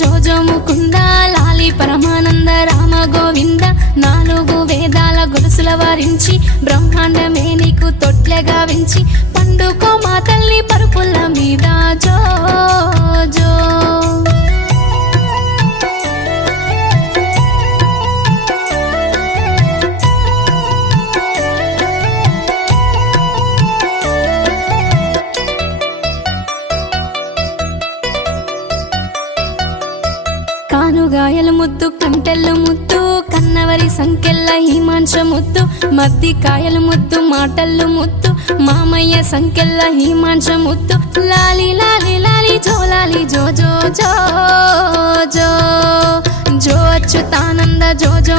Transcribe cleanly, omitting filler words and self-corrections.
జోజో ముకుంద లాలి పరమానంద రామ గోవింద 4 వేదాల గొలుసుల వారించి బ్రహ్మాండమే నీకు తొట్లెగా వించి పండుకో మా తల్లి పరుపుల మీద జో జో కానుగాయల ముద్దు కంటెల్ల ముద్దు కన్నవరి సంకెళ్ళ హిమాంశ ముద్దు మద్ది కాయల ముద్దు మాటల్లు ముద్దు మామయ్య సంకెళ్ళ హిమాంశ ముద్దు లాలి లాలి లాలి జోలాలి జో జో జో జో జో అచ్యుతానంద జో జో